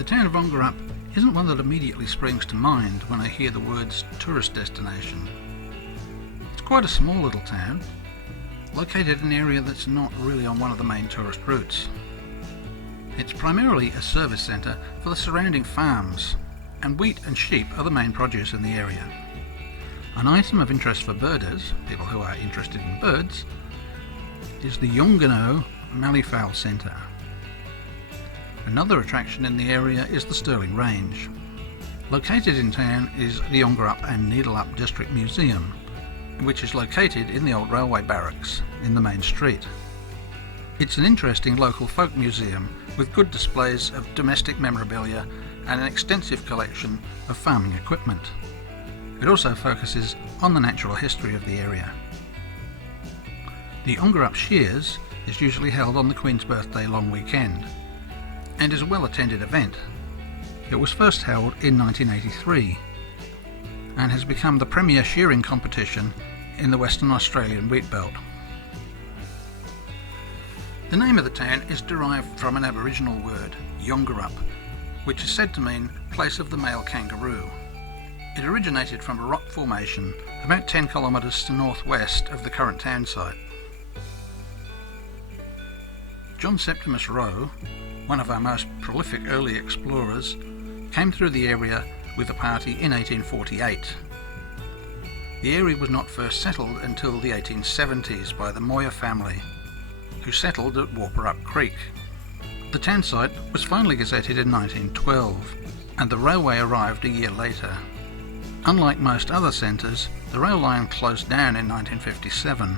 The town of Ongerup isn't one that immediately springs to mind when I hear the words tourist destination. It's quite a small little town, located in an area that's not really on one of the main tourist routes. It's primarily a service centre for the surrounding farms, and wheat and sheep are the main produce in the area. An item of interest for birders, people who are interested in birds, is the Ongerup Malleefowl Centre. Another attraction in the area is the Stirling Range. Located in town is the Ongerup and Needlerup District Museum, which is located in the old railway barracks in the main street. It's an interesting local folk museum with good displays of domestic memorabilia and an extensive collection of farming equipment. It also focuses on the natural history of the area. The Ongerup Shears is usually held on the Queen's Birthday long weekend and is a well-attended event. It was first held in 1983 and has become the premier shearing competition in the Western Australian wheat belt. The name of the town is derived from an Aboriginal word, Ongerup, which is said to mean place of the male kangaroo. It originated from a rock formation about 10 kilometres to northwest of the current town site. John Septimus Roe, one of our most prolific early explorers, came through the area with a party in 1848. The area was not first settled until the 1870s by the Moyer family, who settled at Warperup Creek. The town site was finally gazetted in 1912, and the railway arrived a year later. Unlike most other centres, the rail line closed down in 1957,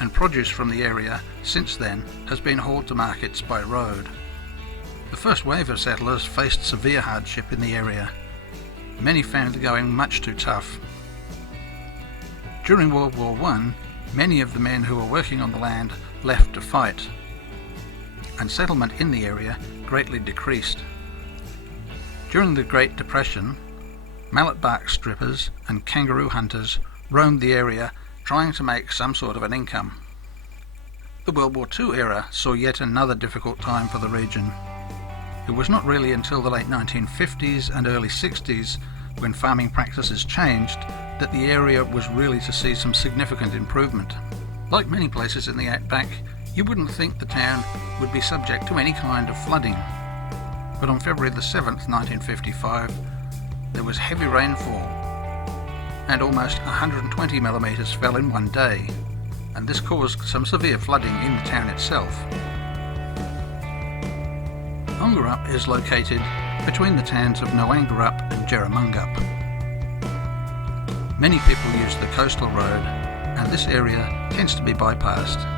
and produce from the area since then has been hauled to markets by road. The first wave of settlers faced severe hardship in the area. Many found the going much too tough. During World War I, many of the men who were working on the land left to fight, and settlement in the area greatly decreased. During the Great Depression, mallet bark strippers and kangaroo hunters roamed the area trying to make some sort of an income. The World War II era saw yet another difficult time for the region. It was not really until the late 1950s and early 60s, when farming practices changed, that the area was really to see some significant improvement. Like many places in the outback, you wouldn't think the town would be subject to any kind of flooding. But on February the 7th, 1955, there was heavy rainfall, and almost 120 millimetres fell in one day, and this caused some severe flooding in the town itself. Ongerup is located between the towns of Ongerup and Jerramungup. Many people use the coastal road, and this area tends to be bypassed.